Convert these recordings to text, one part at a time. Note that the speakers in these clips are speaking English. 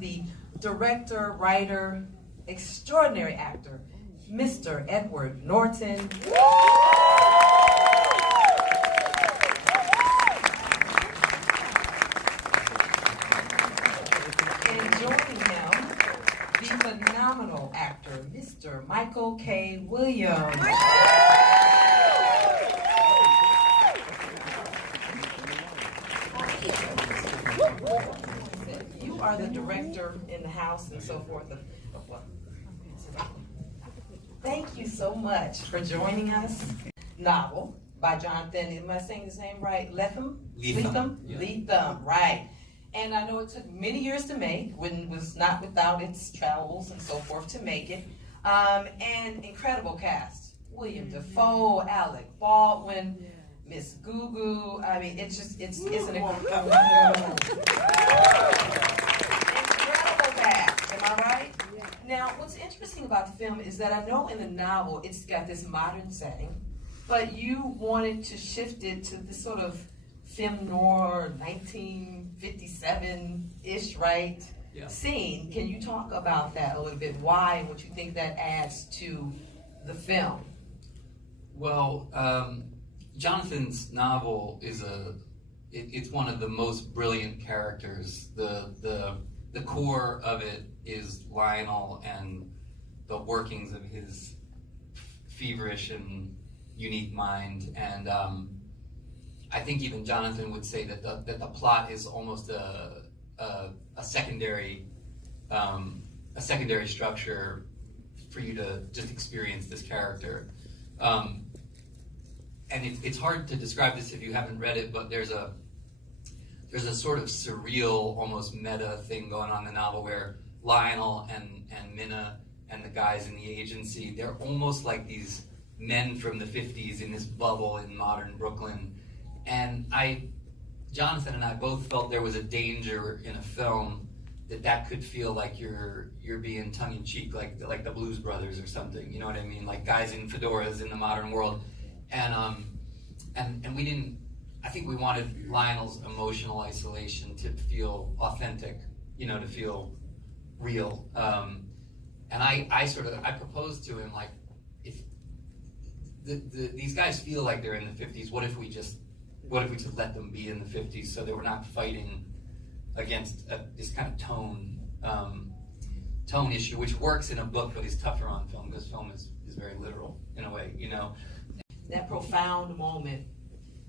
The director, writer, extraordinary actor, Mr. Edward Norton. And joining him, the phenomenal actor, Mr. Michael K. Williams. You are the director in the house and so forth of what? Thank you so much for joining us. Novel by Jonathan, am I saying his name right? Lethem? Lethem, right. And I know it took many years to make, when it was not without its troubles and so forth to make it. And incredible cast. William Dafoe, Alec Baldwin, Miss Gugu. I mean, it's an incredible cast, am I right? Now, what's interesting about the film is that I know in the novel it's got this modern setting, but you wanted to shift it to this sort of film noir, 1957-ish, right? Yeah. Scene. Can you talk about that a little bit? Why and what you think that adds to the film? Well, Jonathan's novel is it's one of the most brilliant characters. The core of it is Lionel and the workings of his feverish and unique mind. And I think even Jonathan would say that the plot is almost a secondary structure for you to just experience this character. And it's hard to describe this if you haven't read it, but there's a sort of surreal, almost meta thing going on in the novel where Lionel and Minna and the guys in the agency, they're almost like these men from the 50s in this bubble in modern Brooklyn. And Jonathan and I both felt there was a danger in a film that could feel like you're being tongue-in-cheek, like the Blues Brothers or something, you know what I mean? Like guys in fedoras in the modern world. And we didn't, I think we wanted Lionel's emotional isolation to feel authentic, you know, to feel real. And I proposed to him, like, if these guys feel like they're in the 50s, what if we just let them be in the 50s so that we're not fighting against this kind of tone issue, which works in a book but is tougher on film, because film is very literal in a way, you know. That profound moment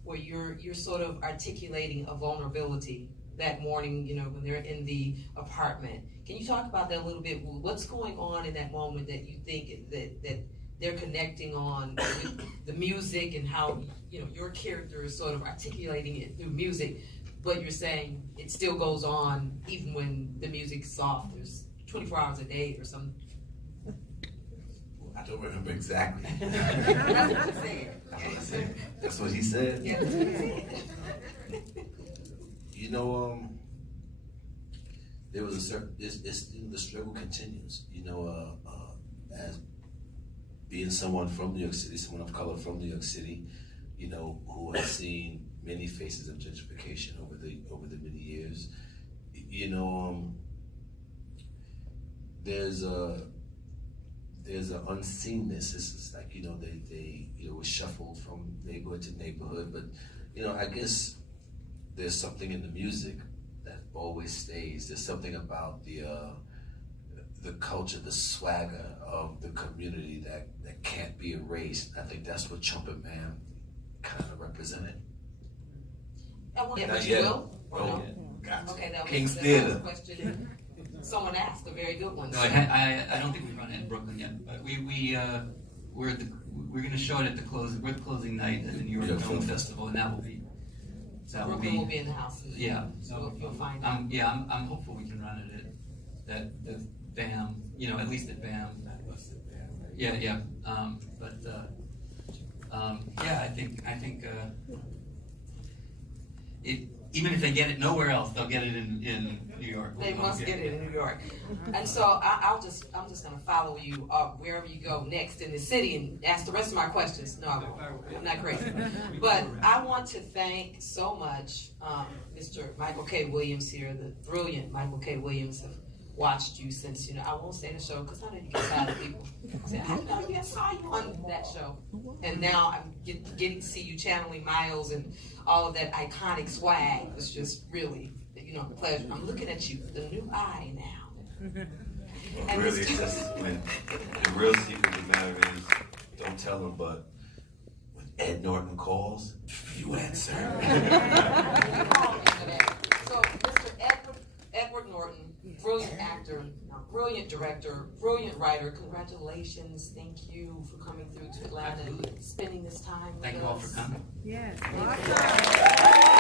where you're sort of articulating a vulnerability that morning, you know, when they're in the apartment. Can you talk about that a little bit? What's going on in that moment that you think that they're connecting on with the music, and how, you know, your character is sort of articulating it through music, but you're saying it still goes on even when the music's soft. There's 24 hours a day or something. I don't remember exactly. That's what he said. That's what he said? Yeah, that's what he said. You know, there was a certain, the struggle continues, you know, as being someone from New York City, someone of color from New York City, you know, who has seen many faces of gentrification over the many years. You know, there's an unseenness. This is like, you know, they were shuffled from neighborhood to neighborhood, but, you know, I guess there's something in the music that always stays. There's something about the culture, the swagger of the community that can't be erased. I think that's what Trumpet Man kind of represented. I want to Not you yet. will. Oh, gotcha. Okay, that King's was Theater. a question. Someone asked a very good one. No, I don't think we've run it in Brooklyn yet, but we're going to show it at the closing night at the New York Film Festival, and Brooklyn will be in the house. Yeah. So you'll find out. I'm hopeful we can run it at the BAM, you know, at least at BAM. Yeah. I think even if they get it nowhere else, they'll get it in New York. They must get it in New York. And so I'm just going to follow you wherever you go next in the city and ask the rest of my questions. No, I'm not crazy. But I want to thank so much Mr. Michael K. Williams here, the brilliant Michael K. Williams of watched you since, I won't say the show because I know you get tired of people. I said, I know you, I saw you on that show. And now I'm getting to see you channeling Miles and all of that iconic swag. It was just really, a pleasure. I'm looking at you, the new eye now. And really, it's just when the real secret of the matter is, don't tell him, but when Ed Norton calls, you answer. So, Mr. Edward Norton, brilliant actor, brilliant director, brilliant writer. Congratulations! Thank you for coming through to Atlanta and spending this time with us. Thank you all for coming. Yes. Thank you.